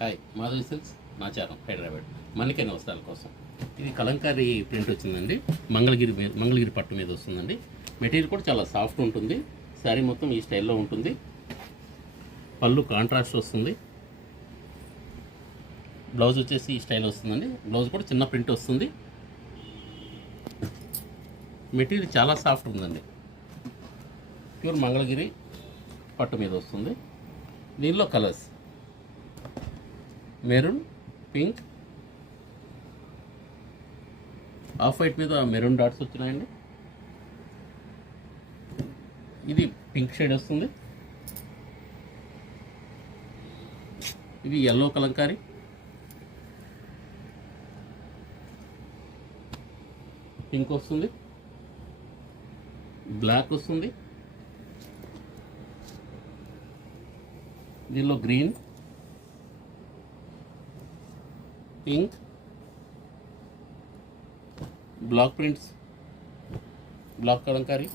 హాయ్, మాధవి సిల్క్స్ నాచారం హైదరాబాద్ మన్నికైన వస్త్రాల కోసం. ఇది కలంకారీ ప్రింట్ వచ్చిందండి. మంగళగిరి పట్టు మీద వస్తుందండి. మెటీరియల్ కూడా చాలా సాఫ్ట్ ఉంటుంది. శారీ మొత్తం ఈ స్టైల్లో ఉంటుంది. పళ్ళు కాంట్రాస్ట్ వస్తుంది. బ్లౌజ్ వచ్చేసి ఈ స్టైల్ వస్తుందండి. బ్లౌజ్ కూడా చిన్న ప్రింట్ వస్తుంది. మెటీరియల్ చాలా సాఫ్ట్ ఉందండి. ప్యూర్ మంగళగిరి పట్టు మీద వస్తుంది. దీనిలో colours maroon, pink, off white మీద మెరూన్ డాట్స్ వచ్చినాయండి. ఇది పింక్ షేడ్ వస్తుంది. ఇది ఎల్లో కలంకారీ, పింక్ వస్తుంది, బ్లాక్ వస్తుంది, దీనిలో green, pink, black prints, black Kalamkari,